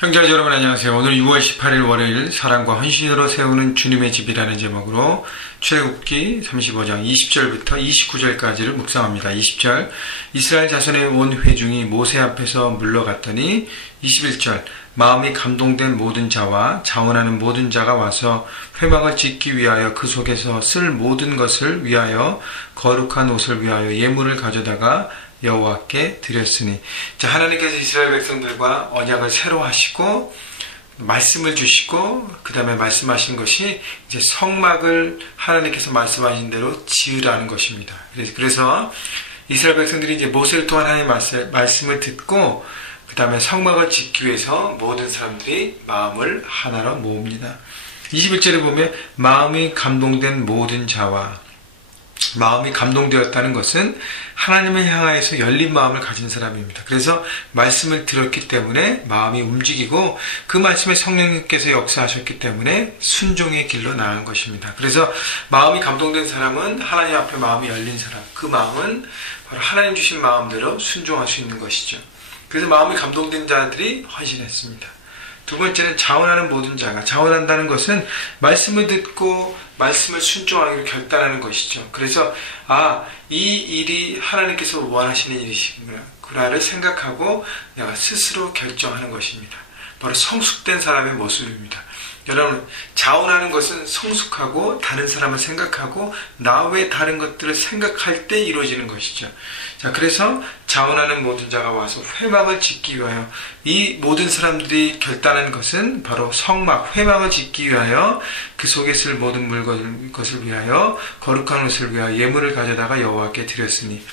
형제자 여러분 안녕하세요. 오늘 6월 18일 월요일 사랑과 헌신으로 세우는 주님의 집이라는 제목으로 출애굽기 35장 20절부터 29절까지를 묵상합니다. 20절 이스라엘 자손의 온 회중이 모세 앞에서 물러갔더니 21절 마음이 감동된 모든 자와 자원하는 모든 자가 와서 회막을 짓기 위하여 그 속에서 쓸 모든 것을 위하여 거룩한 옷을 위하여 예물을 가져다가 여호와께 드렸으니. 자, 하나님께서 이스라엘 백성들과 언약을 새로 하시고 말씀을 주시고 그 다음에 말씀하신 것이 이제 성막을 하나님께서 말씀하신 대로 지으라는 것입니다. 그래서 이스라엘 백성들이 이제 모세를 통한 하나님의 말씀을 듣고 그 다음에 성막을 짓기 위해서 모든 사람들이 마음을 하나로 모읍니다. 21절에 보면 마음이 감동된 모든 자와, 마음이 감동되었다는 것은 하나님을 향하여서 열린 마음을 가진 사람입니다. 그래서 말씀을 들었기 때문에 마음이 움직이고 그 말씀에 성령님께서 역사하셨기 때문에 순종의 길로 나아간 것입니다. 그래서 마음이 감동된 사람은 하나님 앞에 마음이 열린 사람, 그 마음은 바로 하나님 주신 마음대로 순종할 수 있는 것이죠. 그래서 마음이 감동된 자들이 헌신했습니다. 두 번째는 자원하는 모든 자가, 자원한다는 것은 말씀을 듣고 말씀을 순종하기로 결단하는 것이죠. 그래서 이 일이 하나님께서 원하시는 일이시구나를 생각하고 내가 스스로 결정하는 것입니다. 바로 성숙된 사람의 모습입니다. 여러분, 자원하는 것은 성숙하고 다른 사람을 생각하고 나 외 다른 것들을 생각할 때 이루어지는 것이죠. 자, 그래서 자원하는 모든 자가 와서 회막을 짓기 위하여, 이 모든 사람들이 결단한 것은 바로 성막, 회막을 짓기 위하여 그 속에 쓸 모든 것을 위하여 거룩한 옷을 위하여 예물을 가져다가 여호와께 드렸으니.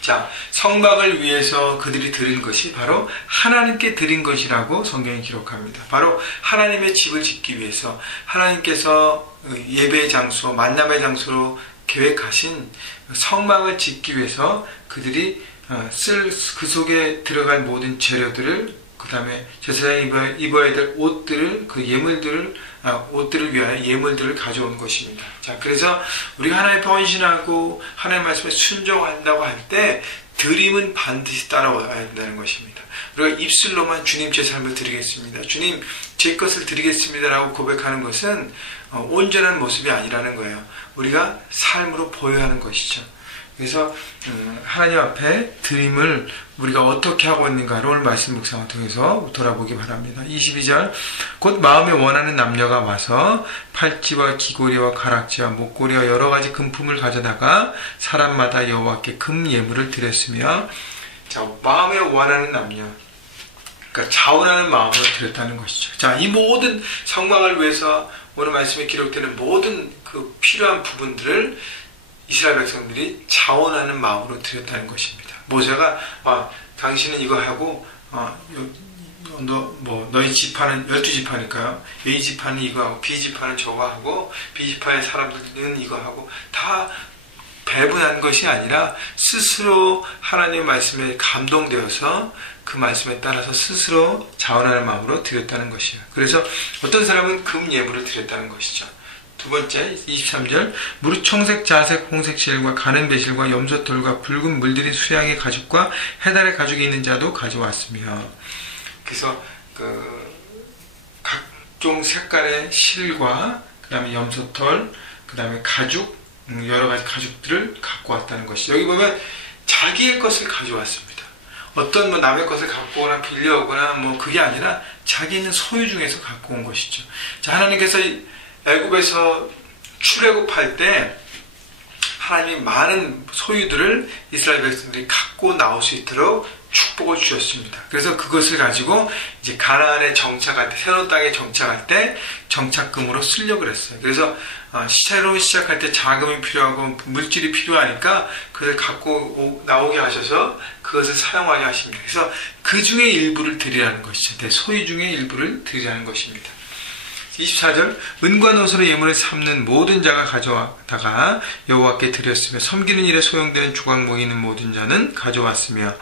자, 성막을 위해서 그들이 드린 것이 바로 하나님께 드린 것이라고 성경이 기록합니다. 바로 하나님의 집을 짓기 위해서 하나님께서 예배의 장소, 만남의 장소로 계획하신 성막을 짓기 위해서 그들이 그 속에 들어갈 모든 재료들을, 그 다음에 제사장이 입어야 될 옷들을, 그 예물들을, 옷들을 위하여 예물들을 가져온 것입니다. 자, 그래서 우리가 하나님께 헌신하고 하나님의 말씀에 순종한다고 할 때 드림은 반드시 따라와야 된다는 것입니다. 우리가 입술로만 주님 제 삶을 드리겠습니다, 주님 제 것을 드리겠습니다라고 고백하는 것은 온전한 모습이 아니라는 거예요. 우리가 삶으로 보여야 하는 것이죠. 그래서 하나님 앞에 드림을 우리가 어떻게 하고 있는가를 오늘 말씀 묵상을 통해서 돌아보기 바랍니다. 22절 곧 마음에 원하는 남녀가 와서 팔찌와 귀고리와 가락지와 목고리와 여러 가지 금품을 가져다가 사람마다 여호와께 금 예물을 드렸으며. 자, 마음에 원하는 남녀, 그러니까 자원하는 마음으로 드렸다는 것이죠. 자, 이 모든 성막을 위해서 오늘 말씀에 기록되는 모든 그 필요한 부분들을 이스라엘 백성들이 자원하는 마음으로 드렸다는 것입니다. 모세가 당신은 이거 하고 너희 지파는 12지파니까요. A 지파는 이거 하고 B 지파는 저거 하고 B 지파의 사람들은 이거 하고, 다 배분한 것이 아니라 스스로 하나님의 말씀에 감동되어서 그 말씀에 따라서 스스로 자원하는 마음으로 드렸다는 것이에요. 그래서 어떤 사람은 금 예물을 드렸다는 것이죠. 두 번째 23절 무릇 청색, 자색, 홍색 실과 가는 배실과 염소털과 붉은 물들인 수양의 가죽과 해달의 가죽이 있는 자도 가져왔으며. 그래서 각종 색깔의 실과 그 다음에 염소털, 그 다음에 가죽, 여러 가지 가죽들을 갖고 왔다는 것이죠. 여기 보면 자기의 것을 가져왔습니다. 어떤 남의 것을 갖고 오거나 빌려오거나 그게 아니라 자기 있는 소유 중에서 갖고 온 것이죠. 자, 하나님께서 애굽에서 출애굽할 때 하나님이 많은 소유들을 이스라엘 백성들이 갖고 나올 수 있도록 축복을 주셨습니다. 그래서 그것을 가지고 이제 가나안에 정착할 때, 새로운 땅에 정착할 때 정착금으로 쓰려고 그랬어요. 그래서 새로 시작할 때 자금이 필요하고 물질이 필요하니까 그걸 갖고 나오게 하셔서 그것을 사용하게 하십니다. 그래서 그 중에 일부를 드리라는 것이죠. 내 소유 중에 일부를 드리라는 것입니다. 24절 은과 옷으로 예물을 삼는 모든 자가 가져다가 여호와께 드렸으며 섬기는 일에 소용되는 조각목 있는 모든 자는 가져왔으며.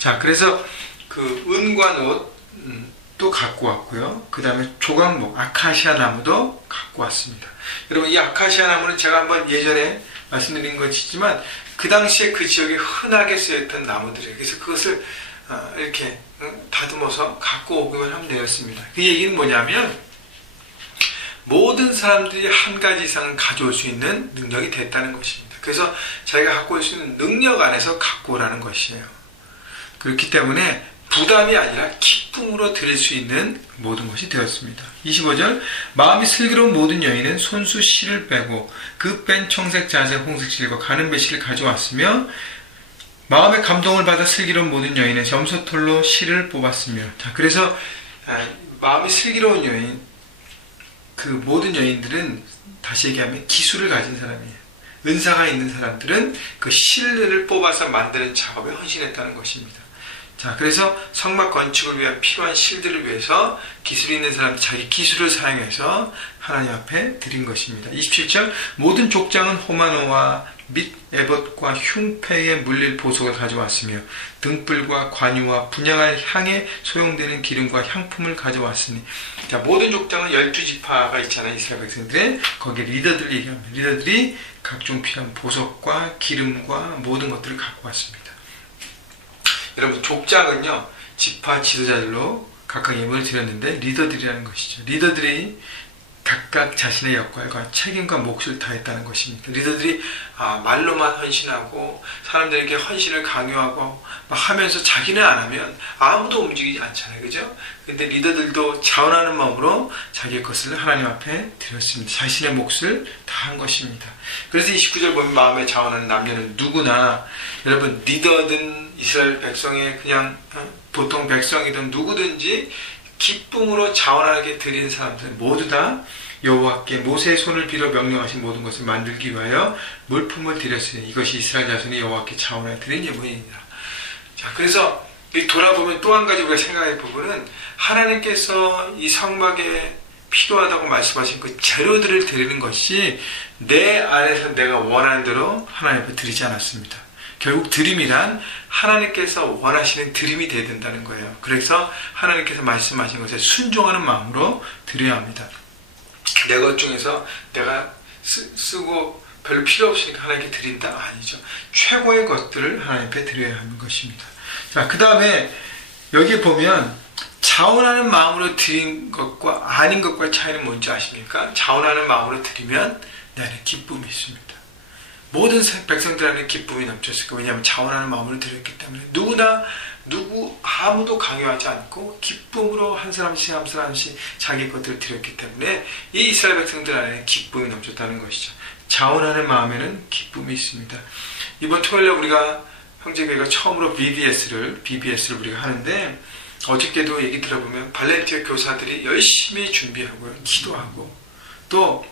자, 그래서 그 은과 옷도 갖고 왔고요. 그 다음에 조각목, 아카시아 나무도 갖고 왔습니다. 여러분, 이 아카시아 나무는 제가 한번 예전에 말씀드린 것이지만 그 당시에 그 지역에 흔하게 쓰였던 나무들이에요. 그래서 그것을 이렇게 다듬어서 갖고 오기만 하면 되었습니다. 그 얘기는 뭐냐면 모든 사람들이 한 가지 이상은 가져올 수 있는 능력이 됐다는 것입니다. 그래서 자기가 갖고 올 수 있는 능력 안에서 갖고 오라는 것이에요. 그렇기 때문에 부담이 아니라 기쁨으로 드릴 수 있는 모든 것이 되었습니다. 25절 마음이 슬기로운 모든 여인은 손수 실을 빼고 그 뺀 청색 자색 홍색실과 가는 배실을 가져왔으며 마음의 감동을 받아 슬기로운 모든 여인은 염소털로 실을 뽑았으며. 자, 그래서 마음이 슬기로운 여인, 그 모든 여인들은 다시 얘기하면 기술을 가진 사람이에요. 은사가 있는 사람들은 그 실을 뽑아서 만드는 작업에 헌신했다는 것입니다. 자, 그래서 성막 건축을 위한 필요한 실들을 위해서 기술이 있는 사람들 자기 기술을 사용해서 하나님 앞에 드린 것입니다. 27절 모든 족장은 호마노와 및 에봇과 흉패에 물릴 보석을 가져왔으며 등불과 관유와 분향할 향에 소용되는 기름과 향품을 가져왔으니. 자, 모든 족장은 12지파가 있잖아요. 이스라엘 백성들의. 거기에 리더들 얘기합니다. 리더들이 각종 필요한 보석과 기름과 모든 것들을 갖고 왔습니다. 여러분, 족장은요 지파 지도자들로 각각 예물을 드렸는데 리더들이라는 것이죠. 리더들이 각각 자신의 역할과 책임과 몫을 다했다는 것입니다. 리더들이 말로만 헌신하고 사람들에게 헌신을 강요하고 막 하면서 자기는 안 하면 아무도 움직이지 않잖아요. 그죠? 근데 리더들도 자원하는 마음으로 자기의 것을 하나님 앞에 드렸습니다. 자신의 몫을 다한 것입니다. 그래서 29절 보면 마음에 자원하는 남녀는 누구나, 여러분 리더든 이스라엘 백성의 그냥 보통 백성이든 누구든지 기쁨으로 자원하게 드리는 사람들 모두 다 여호와께 모세의 손을 빌어 명령하신 모든 것을 만들기 위하여 물품을 드렸으니 이것이 이스라엘 자손이 여호와께 자원하여 드린 예물입니다. 자, 그래서 돌아보면 또 한 가지 우리가 생각할 부분은 하나님께서 이 성막에 필요하다고 말씀하신 그 재료들을 드리는 것이 내 안에서 내가 원하는 대로 하나님 앞에 드리지 않았습니다. 결국 드림이란 하나님께서 원하시는 드림이 되어야 된다는 거예요. 그래서 하나님께서 말씀하신 것에 순종하는 마음으로 드려야 합니다. 내 것 중에서 내가 쓰고 별로 필요 없으니까 하나님께 드린다? 아니죠. 최고의 것들을 하나님께 드려야 하는 것입니다. 자, 그 다음에 여기 보면 자원하는 마음으로 드린 것과 아닌 것과의 차이는 뭔지 아십니까? 자원하는 마음으로 드리면 내 안에 기쁨이 있습니다. 모든 백성들 안에 기쁨이 넘쳤을 거예요. 왜냐하면 자원하는 마음으로 드렸기 때문에 아무도 강요하지 않고 기쁨으로 한 사람씩 자기 것들을 드렸기 때문에 이 이스라엘 백성들 안에 기쁨이 넘쳤다는 것이죠. 자원하는 마음에는 기쁨이 있습니다. 이번 토요일에 우리가 형제교회가 처음으로 BBS를 우리가 하는데 어저께도 얘기 들어보면 발렌티아 교사들이 열심히 준비하고요. 기도하고 또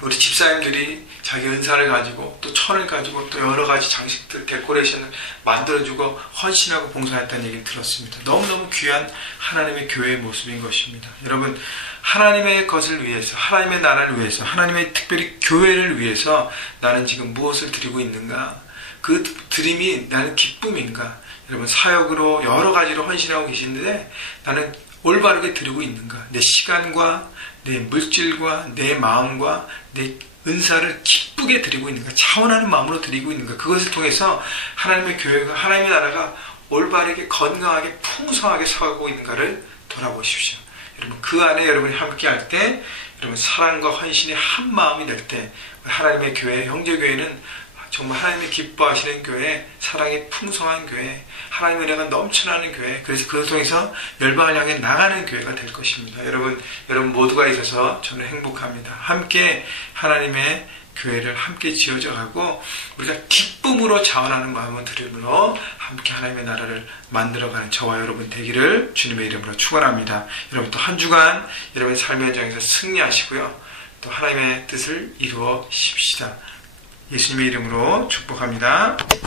우리 집사님들이 자기 은사를 가지고 또 천을 가지고 또 여러 가지 장식들, 데코레이션을 만들어주고 헌신하고 봉사했다는 얘기를 들었습니다. 너무너무 귀한 하나님의 교회의 모습인 것입니다. 여러분, 하나님의 것을 위해서, 하나님의 나라를 위해서, 하나님의 특별히 교회를 위해서 나는 지금 무엇을 드리고 있는가? 그 드림이 나는 기쁨인가? 여러분, 사역으로 여러 가지로 헌신하고 계시는데 나는 올바르게 드리고 있는가? 내 시간과 내 물질과 내 마음과 내 은사를 기쁘게 드리고 있는가? 자원하는 마음으로 드리고 있는가? 그것을 통해서 하나님의 교회가, 하나님의 나라가 올바르게 건강하게 풍성하게 서가고 있는가를 돌아보십시오. 여러분, 그 안에 여러분이 함께 할 때, 여러분 사랑과 헌신이 한 마음이 될 때 하나님의 교회, 형제교회는 정말 하나님이 기뻐하시는 교회, 사랑이 풍성한 교회, 하나님의 은혜가 넘쳐나는 교회, 그래서 그걸 통해서 열방을 향해 나가는 교회가 될 것입니다. 여러분 모두가 있어서 저는 행복합니다. 함께 하나님의 교회를 함께 지어져 가고 우리가 기쁨으로 자원하는 마음을 드림으로 함께 하나님의 나라를 만들어가는 저와 여러분 되기를 주님의 이름으로 축원합니다. 여러분 또 한 주간 여러분의 삶의 현장에서 승리하시고요. 또 하나님의 뜻을 이루어 십시다. 예수님의 이름으로 축복합니다.